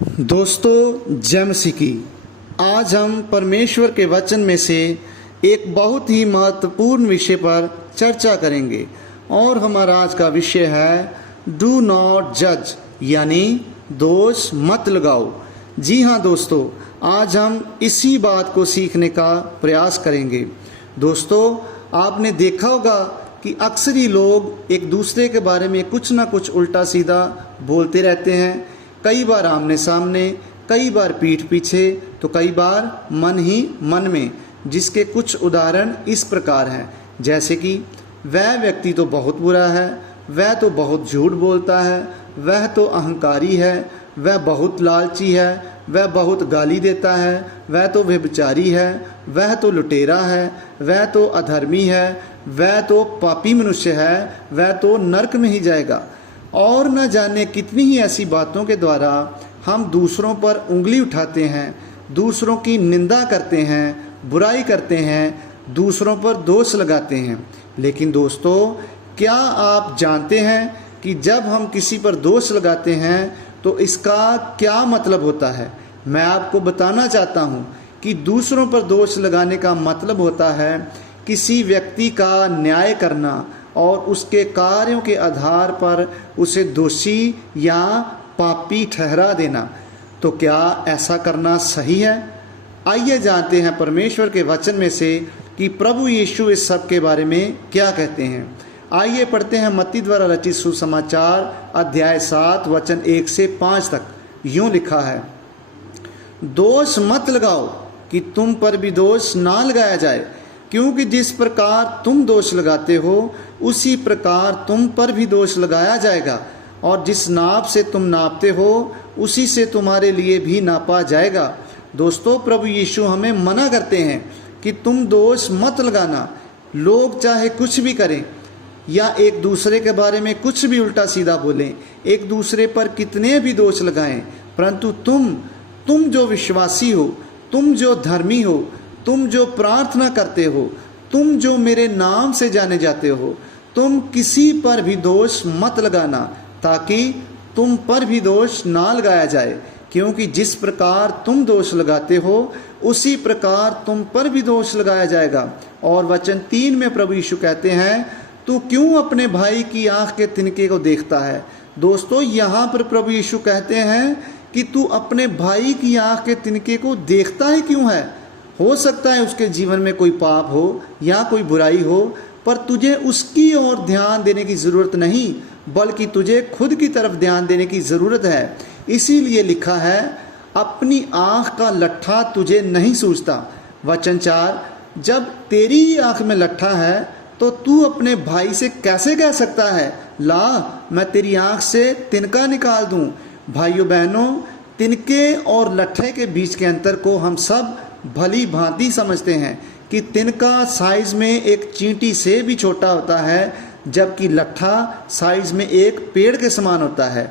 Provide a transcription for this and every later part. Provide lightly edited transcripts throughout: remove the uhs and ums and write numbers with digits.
दोस्तों, जय मसीह की। आज हम परमेश्वर के वचन में से एक बहुत ही महत्वपूर्ण विषय पर चर्चा करेंगे और हमारा आज का विषय है डू नॉट जज, यानी दोष मत लगाओ। जी हाँ दोस्तों, आज हम इसी बात को सीखने का प्रयास करेंगे। दोस्तों, आपने देखा होगा कि अक्सर ही लोग एक दूसरे के बारे में कुछ ना कुछ उल्टा सीधा बोलते रहते हैं। कई बार आमने सामने, कई बार पीठ पीछे, तो कई बार मन ही मन में। जिसके कुछ उदाहरण इस प्रकार हैं, जैसे कि वह व्यक्ति तो बहुत बुरा है, वह तो बहुत झूठ बोलता है, वह तो अहंकारी है, वह बहुत लालची है, वह बहुत गाली देता है, वह तो व्यभिचारी है, वह तो लुटेरा है, वह तो अधर्मी है, वह तो पापी मनुष्य है, वह तो नरक में ही जाएगा। और न जाने कितनी ही ऐसी बातों के द्वारा हम दूसरों पर उंगली उठाते हैं, दूसरों की निंदा करते हैं, बुराई करते हैं, दूसरों पर दोष लगाते हैं। लेकिन दोस्तों, क्या आप जानते हैं कि जब हम किसी पर दोष लगाते हैं तो इसका क्या मतलब होता है? मैं आपको बताना चाहता हूँ कि दूसरों पर दोष लगाने का मतलब होता है किसी व्यक्ति का न्याय करना और उसके कार्यों के आधार पर उसे दोषी या पापी ठहरा देना। तो क्या ऐसा करना सही है? आइए जानते हैं परमेश्वर के वचन में से कि प्रभु यीशु इस सब के बारे में क्या कहते हैं। आइए पढ़ते हैं मत्ती द्वारा रचित सुसमाचार अध्याय 7 वचन 1 से 5 तक। यूँ लिखा है, दोष मत लगाओ कि तुम पर भी दोष ना लगाया जाए, क्योंकि जिस प्रकार तुम दोष लगाते हो उसी प्रकार तुम पर भी दोष लगाया जाएगा, और जिस नाप से तुम नापते हो उसी से तुम्हारे लिए भी नापा जाएगा। दोस्तों, प्रभु यीशु हमें मना करते हैं कि तुम दोष मत लगाना। लोग चाहे कुछ भी करें या एक दूसरे के बारे में कुछ भी उल्टा सीधा बोलें, एक दूसरे पर कितने भी दोष लगाएं, परंतु तुम जो विश्वासी हो, तुम जो धर्मी हो, तुम जो प्रार्थना करते हो, तुम जो मेरे नाम से जाने जाते हो, तुम किसी पर भी दोष मत लगाना, ताकि तुम पर भी दोष ना लगाया जाए। क्योंकि जिस प्रकार तुम दोष लगाते हो उसी प्रकार तुम पर भी दोष लगाया जाएगा। और वचन 3 में प्रभु यीशु कहते हैं, तू क्यों अपने भाई की आंख के तिनके को देखता है? दोस्तों, यहाँ पर प्रभु यीशु कहते हैं कि तू अपने भाई की आंख के तिनके को देखता ही क्यों है? हो सकता है उसके जीवन में कोई पाप हो या कोई बुराई हो, पर तुझे उसकी ओर ध्यान देने की ज़रूरत नहीं, बल्कि तुझे खुद की तरफ ध्यान देने की ज़रूरत है। इसीलिए लिखा है, अपनी आँख का लट्ठा तुझे नहीं सूझता। वचन 4, जब तेरी आँख में लट्ठा है तो तू अपने भाई से कैसे कह सकता है, ला मैं तेरी आँख से तिनका निकाल दूँ? भाइयों बहनों, तिनके और लट्ठे के बीच के अंतर को हम सब भली भांति समझते हैं कि तिनका साइज में एक चींटी से भी छोटा होता है, जबकि लट्ठा साइज में एक पेड़ के समान होता है।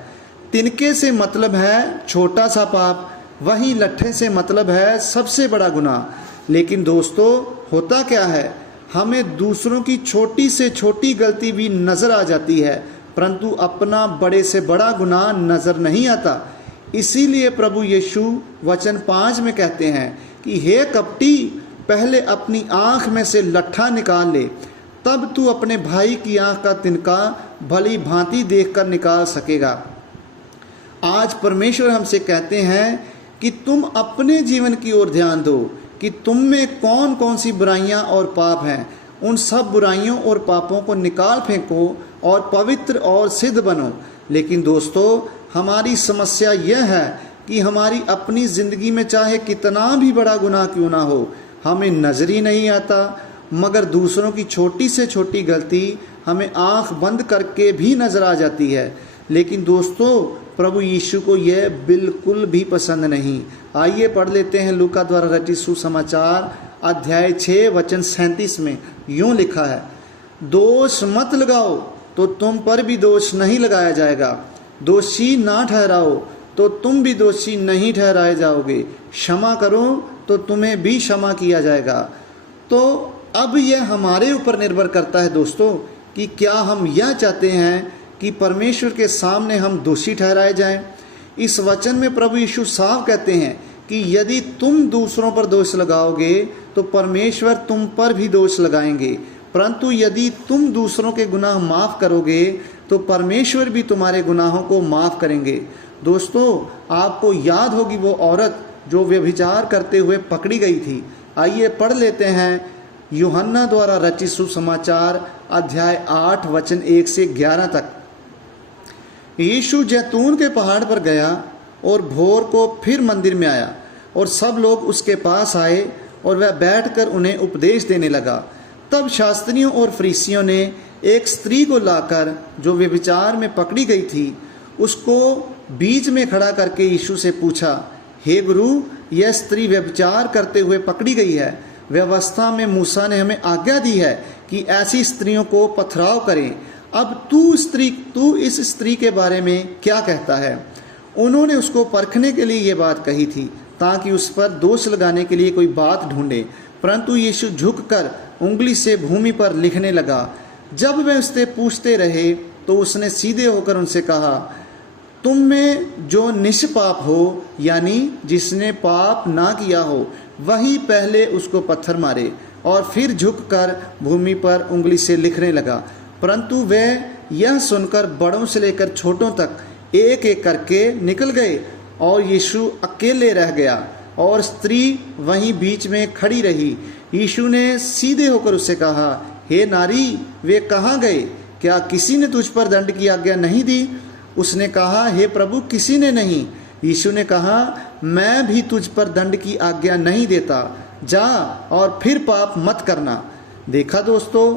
तिनके से मतलब है छोटा सा पाप, वहीं लट्ठे से मतलब है सबसे बड़ा गुनाह। लेकिन दोस्तों, होता क्या है, हमें दूसरों की छोटी से छोटी गलती भी नज़र आ जाती है, परंतु अपना बड़े से बड़ा गुनाह नज़र नहीं आता। इसीलिए प्रभु यीशु वचन 5 में कहते हैं कि हे कपटी, पहले अपनी आँख में से लट्ठा निकाल ले, तब तू अपने भाई की आँख का तिनका भली भांति देखकर निकाल सकेगा। आज परमेश्वर हमसे कहते हैं कि तुम अपने जीवन की ओर ध्यान दो कि तुम में कौन कौन सी बुराइयां और पाप हैं। उन सब बुराइयों और पापों को निकाल फेंको और पवित्र और सिद्ध बनो। लेकिन दोस्तों, हमारी समस्या यह है कि हमारी अपनी ज़िंदगी में चाहे कितना भी बड़ा गुनाह क्यों ना हो, हमें नज़र ही नहीं आता, मगर दूसरों की छोटी से छोटी गलती हमें आँख बंद करके भी नज़र आ जाती है। लेकिन दोस्तों, प्रभु यीशु को यह बिल्कुल भी पसंद नहीं। आइए पढ़ लेते हैं लूका द्वारा रचित सुसमाचार अध्याय 6 वचन 37 में। यूँ लिखा है, दोष मत लगाओ तो तुम पर भी दोष नहीं लगाया जाएगा, दोषी ना ठहराओ तो तुम भी दोषी नहीं ठहराए जाओगे, क्षमा करो तो तुम्हें भी क्षमा किया जाएगा। तो अब यह हमारे ऊपर निर्भर करता है दोस्तों कि क्या हम यह चाहते हैं कि परमेश्वर के सामने हम दोषी ठहराए जाएं, इस वचन में प्रभु यीशु साफ कहते हैं कि यदि तुम दूसरों पर दोष लगाओगे तो परमेश्वर तुम पर भी दोष लगाएंगे, परंतु यदि तुम दूसरों के गुनाह माफ़ करोगे तो परमेश्वर भी तुम्हारे गुनाहों को माफ़ करेंगे। दोस्तों, आपको याद होगी वो औरत जो व्यभिचार करते हुए पकड़ी गई थी। आइए पढ़ लेते हैं यूहन्ना द्वारा रचित सुसमाचार अध्याय 8 वचन 1 से 11 तक। यीशु जैतून के पहाड़ पर गया और भोर को फिर मंदिर में आया और सब लोग उसके पास आए और वह बैठकर उन्हें उपदेश देने लगा। तब शास्त्रियों और फरीसियों ने एक स्त्री को लाकर जो व्यभिचार में पकड़ी गई थी उसको बीच में खड़ा करके यीशु से पूछा, हे गुरु, यह स्त्री व्यभिचार करते हुए पकड़ी गई है। व्यवस्था में मूसा ने हमें आज्ञा दी है कि ऐसी स्त्रियों को पथराव करें। अब तू इस स्त्री के बारे में क्या कहता है? उन्होंने उसको परखने के लिए ये बात कही थी ताकि उस पर दोष लगाने के लिए कोई बात ढूंढे, परंतु यीशु झुककर उंगली से भूमि पर लिखने लगा। जब वे उससे पूछते रहे तो उसने सीधे होकर उनसे कहा, तुम में जो निष्पाप हो, यानी जिसने पाप ना किया हो, वही पहले उसको पत्थर मारे। और फिर झुककर भूमि पर उंगली से लिखने लगा। परंतु वे यह सुनकर बड़ों से लेकर छोटों तक एक एक करके निकल गए और यीशु अकेले रह गया और स्त्री वहीं बीच में खड़ी रही। यीशु ने सीधे होकर उससे कहा, हे नारी, वे कहाँ गए? क्या किसी ने तुझ पर दंड की आज्ञा नहीं दी? उसने कहा, हे प्रभु, किसी ने नहीं। यीशु ने कहा, मैं भी तुझ पर दंड की आज्ञा नहीं देता, जा और फिर पाप मत करना। देखा दोस्तों,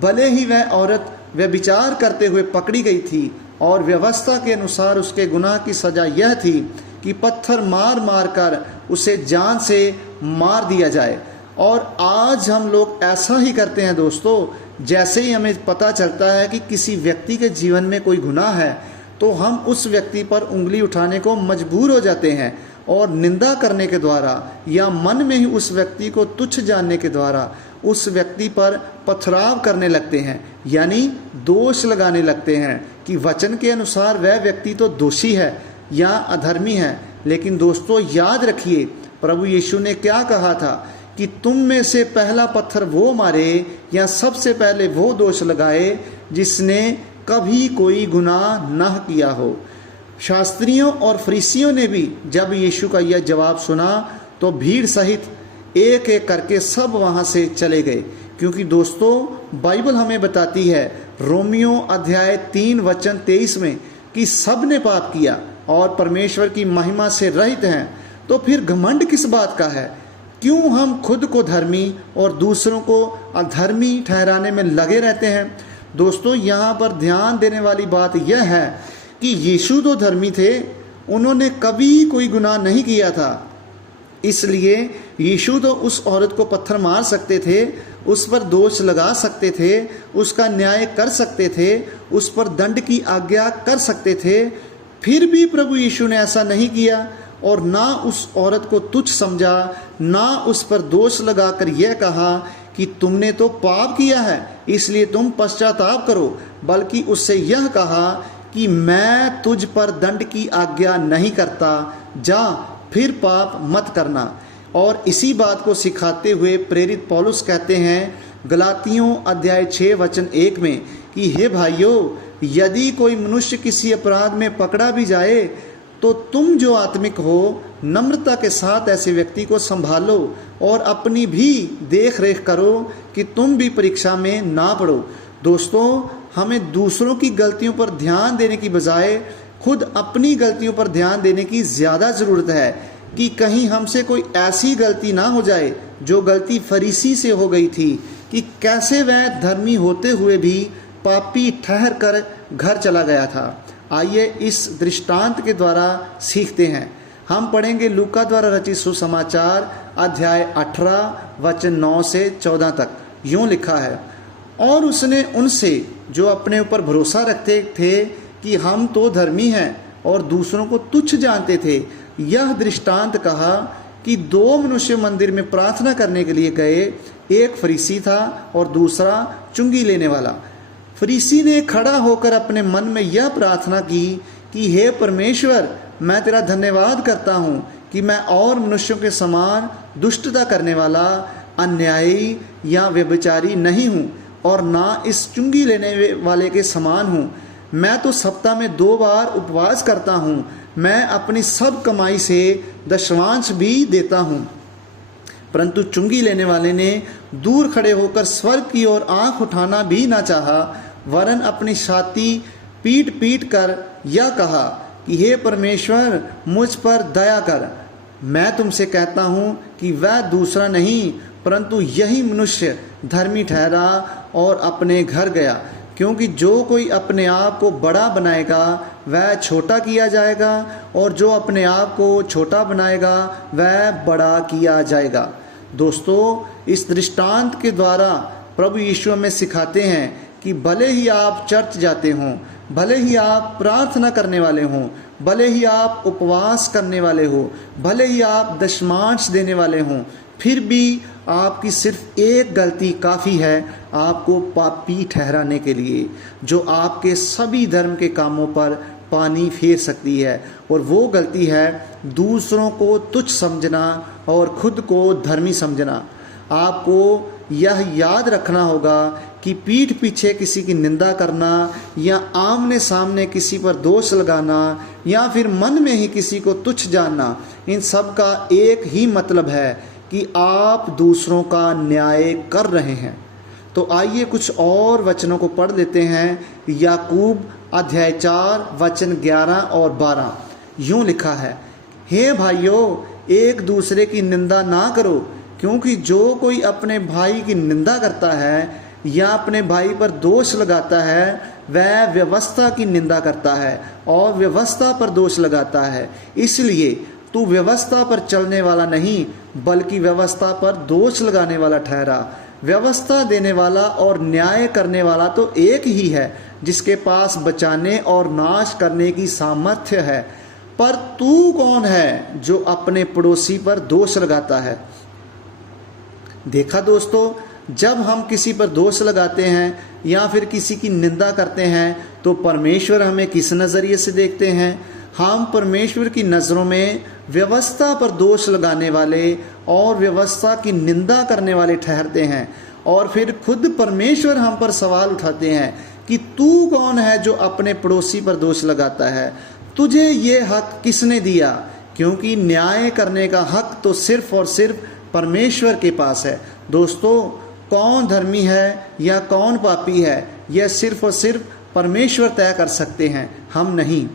भले ही वह औरत व्यभिचार करते हुए पकड़ी गई थी और व्यवस्था के अनुसार उसके गुनाह की सजा यह थी कि पत्थर मार मार कर उसे जान से मार दिया जाए। और आज हम लोग ऐसा ही करते हैं दोस्तों। जैसे ही हमें पता चलता है कि किसी व्यक्ति के जीवन में कोई गुनाह है तो हम उस व्यक्ति पर उंगली उठाने को मजबूर हो जाते हैं और निंदा करने के द्वारा या मन में ही उस व्यक्ति को तुच्छ जानने के द्वारा उस व्यक्ति पर पथराव करने लगते हैं, यानी दोष लगाने लगते हैं कि वचन के अनुसार वह व्यक्ति तो दोषी है या अधर्मी है। लेकिन दोस्तों, याद रखिए, प्रभु यीशु ने क्या कहा था कि तुम में से पहला पत्थर वो मारे या सबसे पहले वो दोष लगाए जिसने कभी कोई गुनाह न किया हो। शास्त्रियों और फरीसियों ने भी जब यीशु का यह जवाब सुना तो भीड़ सहित एक एक करके सब वहाँ से चले गए, क्योंकि दोस्तों बाइबल हमें बताती है रोमियो अध्याय 3 वचन 23 में कि सब ने पाप किया और परमेश्वर की महिमा से रहित हैं। तो फिर घमंड किस बात का है? क्यों हम खुद को धर्मी और दूसरों को अधर्मी ठहराने में लगे रहते हैं? दोस्तों, यहाँ पर ध्यान देने वाली बात यह है कि यीशु तो धर्मी थे, उन्होंने कभी कोई गुनाह नहीं किया था, इसलिए यीशु तो उस औरत को पत्थर मार सकते थे, उस पर दोष लगा सकते थे, उसका न्याय कर सकते थे, उस पर दंड की आज्ञा कर सकते थे। फिर भी प्रभु यीशु ने ऐसा नहीं किया और ना उस औरत को तुच्छ समझा, ना उस पर दोष लगाकर यह कहा कि तुमने तो पाप किया है इसलिए तुम पश्चाताप करो, बल्कि उससे यह कहा कि मैं तुझ पर दंड की आज्ञा नहीं करता, जा फिर पाप मत करना। और इसी बात को सिखाते हुए प्रेरित पौलुस कहते हैं गलातियों अध्याय 6 वचन 1 में कि हे भाइयों, यदि कोई मनुष्य किसी अपराध में पकड़ा भी जाए तो तुम जो आत्मिक हो नम्रता के साथ ऐसे व्यक्ति को संभालो और अपनी भी देख रेख करो कि तुम भी परीक्षा में ना पड़ो। दोस्तों, हमें दूसरों की गलतियों पर ध्यान देने की बजाय खुद अपनी गलतियों पर ध्यान देने की ज़्यादा ज़रूरत है कि कहीं हमसे कोई ऐसी गलती ना हो जाए जो गलती फरीसी से हो गई थी कि कैसे वह धर्मी होते हुए भी पापी ठहर कर घर चला गया था। आइए इस दृष्टांत के द्वारा सीखते हैं। हम पढ़ेंगे लूका द्वारा रचित सुसमाचार अध्याय 18 वचन 9 से 14 तक। यूँ लिखा है, और उसने उनसे जो अपने ऊपर भरोसा रखते थे कि हम तो धर्मी हैं और दूसरों को तुच्छ जानते थे, यह दृष्टांत कहा कि 2 मनुष्य मंदिर में प्रार्थना करने के लिए गए, एक फरीसी था और दूसरा चुंगी लेने वाला। फरीसी ने खड़ा होकर अपने मन में यह प्रार्थना की कि हे परमेश्वर, मैं तेरा धन्यवाद करता हूँ कि मैं और मनुष्यों के समान दुष्टता करने वाला, अन्यायी या व्यभिचारी नहीं हूँ और ना इस चुंगी लेने वाले के समान हूँ। मैं तो सप्ताह में 2 बार उपवास करता हूँ। मैं अपनी सब कमाई से दशमांश भी देता हूँ। परंतु चुंगी लेने वाले ने दूर खड़े होकर स्वर्ग की ओर आंख उठाना भी ना चाहा, वरन अपनी छाती पीट पीट कर यह कहा कि हे परमेश्वर, मुझ पर दया कर। मैं तुमसे कहता हूँ कि वह दूसरा नहीं परंतु यही मनुष्य धर्मी ठहरा और अपने घर गया। क्योंकि जो कोई अपने आप को बड़ा बनाएगा वह छोटा किया जाएगा, और जो अपने आप को छोटा बनाएगा वह बड़ा किया जाएगा। दोस्तों, इस दृष्टांत के द्वारा प्रभु यीशु हमें सिखाते हैं कि भले ही आप चर्च जाते हों, भले ही आप प्रार्थना करने वाले हों, भले ही आप उपवास करने वाले हो, भले ही आप दशमांश देने वाले हों, फिर भी आपकी सिर्फ एक गलती काफ़ी है आपको पापी ठहराने के लिए, जो आपके सभी धर्म के कामों पर पानी फेर सकती है। और वो गलती है दूसरों को तुच्छ समझना और खुद को धर्मी समझना। आपको यह याद रखना होगा कि पीठ पीछे किसी की निंदा करना या आमने सामने किसी पर दोष लगाना या फिर मन में ही किसी को तुच्छ जानना, इन सब का एक ही मतलब है कि आप दूसरों का न्याय कर रहे हैं। तो आइए कुछ और वचनों को पढ़ लेते हैं। याकूब अध्याय 4 वचन 11 और 12 यूँ लिखा है, हे भाइयों, एक दूसरे की निंदा ना करो, क्योंकि जो कोई अपने भाई की निंदा करता है या अपने भाई पर दोष लगाता है वह व्यवस्था की निंदा करता है और व्यवस्था पर दोष लगाता है। इसलिए तू व्यवस्था पर चलने वाला नहीं बल्कि व्यवस्था पर दोष लगाने वाला ठहरा। व्यवस्था देने वाला और न्याय करने वाला तो एक ही है, जिसके पास बचाने और नाश करने की सामर्थ्य है। पर तू कौन है जो अपने पड़ोसी पर दोष लगाता है? देखा दोस्तों, जब हम किसी पर दोष लगाते हैं या फिर किसी की निंदा करते हैं तो परमेश्वर हमें किस नज़रिए से देखते हैं? हम परमेश्वर की नज़रों में व्यवस्था पर दोष लगाने वाले और व्यवस्था की निंदा करने वाले ठहरते हैं। और फिर खुद परमेश्वर हम पर सवाल उठाते हैं कि तू कौन है जो अपने पड़ोसी पर दोष लगाता है? तुझे ये हक किसने दिया? क्योंकि न्याय करने का हक तो सिर्फ और सिर्फ परमेश्वर के पास है। दोस्तों, कौन धर्मी है या कौन पापी है, यह सिर्फ और सिर्फ परमेश्वर तय कर सकते हैं, हम नहीं।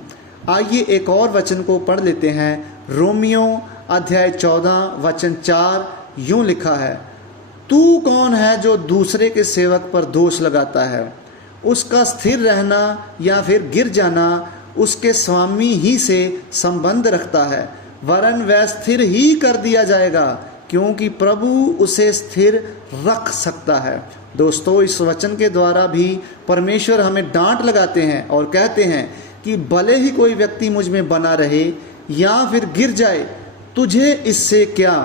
आइए एक और वचन को पढ़ लेते हैं। रोमियो अध्याय 14 वचन 4 यूँ लिखा है, तू कौन है जो दूसरे के सेवक पर दोष लगाता है? उसका स्थिर रहना या फिर गिर जाना उसके स्वामी ही से संबंध रखता है, वरन वह स्थिर ही कर दिया जाएगा, क्योंकि प्रभु उसे स्थिर रख सकता है। दोस्तों, इस वचन के द्वारा भी परमेश्वर हमें डांट लगाते हैं और कहते हैं कि भले ही कोई व्यक्ति मुझ में बना रहे या फिर गिर जाए, तुझे इससे क्या?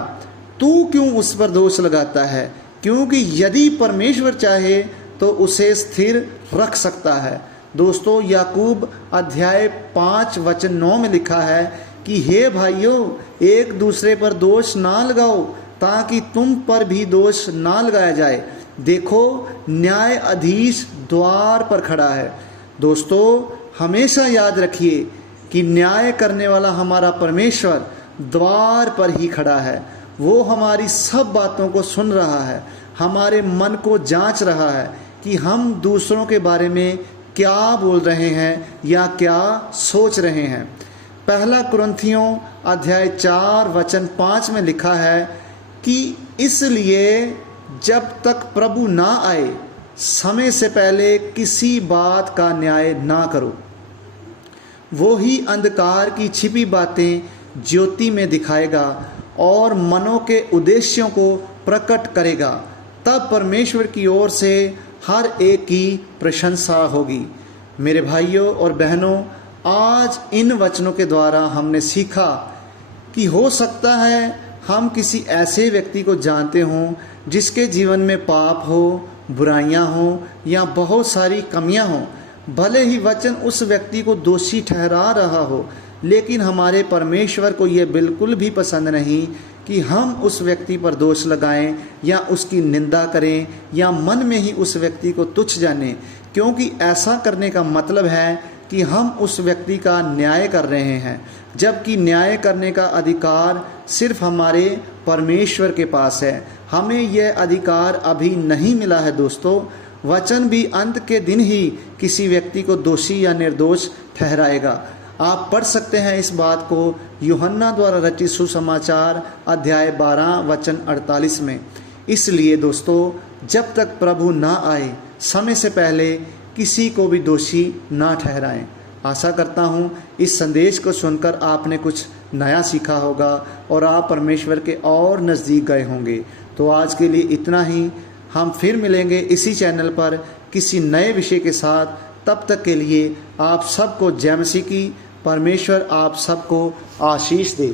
तू क्यों उस पर दोष लगाता है? क्योंकि यदि परमेश्वर चाहे तो उसे स्थिर रख सकता है। दोस्तों, याकूब अध्याय 5 वचन 9 में लिखा है कि हे भाइयों, एक दूसरे पर दोष ना लगाओ ताकि तुम पर भी दोष ना लगाया जाए। देखो, न्यायाधीश द्वार पर खड़ा है। दोस्तों, हमेशा याद रखिए कि न्याय करने वाला हमारा परमेश्वर द्वार पर ही खड़ा है। वो हमारी सब बातों को सुन रहा है, हमारे मन को जांच रहा है कि हम दूसरों के बारे में क्या बोल रहे हैं या क्या सोच रहे हैं। पहला कुरिन्थियों अध्याय 4 वचन 5 में लिखा है कि इसलिए जब तक प्रभु ना आए समय से पहले किसी बात का न्याय ना करो। वो ही अंधकार की छिपी बातें ज्योति में दिखाएगा और मनों के उद्देश्यों को प्रकट करेगा। तब परमेश्वर की ओर से हर एक की प्रशंसा होगी। मेरे भाइयों और बहनों, आज इन वचनों के द्वारा हमने सीखा कि हो सकता है हम किसी ऐसे व्यक्ति को जानते हों जिसके जीवन में पाप हो, बुराइयां हों या बहुत सारी कमियां हों। भले ही वचन उस व्यक्ति को दोषी ठहरा रहा हो लेकिन हमारे परमेश्वर को ये बिल्कुल भी पसंद नहीं कि हम उस व्यक्ति पर दोष लगाएं या उसकी निंदा करें या मन में ही उस व्यक्ति को तुच्छ जानें, क्योंकि ऐसा करने का मतलब है कि हम उस व्यक्ति का न्याय कर रहे हैं, जबकि न्याय करने का अधिकार सिर्फ हमारे परमेश्वर के पास है। हमें यह अधिकार अभी नहीं मिला है दोस्तों। वचन भी अंत के दिन ही किसी व्यक्ति को दोषी या निर्दोष ठहराएगा। आप पढ़ सकते हैं इस बात को यूहन्ना द्वारा रचित सुसमाचार अध्याय 12 वचन 48 में। इसलिए दोस्तों, जब तक प्रभु ना आए समय से पहले किसी को भी दोषी ना ठहराएं। आशा करता हूँ इस संदेश को सुनकर आपने कुछ नया सीखा होगा और आप परमेश्वर के और नज़दीक गए होंगे। तो आज के लिए इतना ही। हम फिर मिलेंगे इसी चैनल पर किसी नए विषय के साथ। तब तक के लिए आप सबको जय मसीह की। परमेश्वर आप सबको आशीष दे।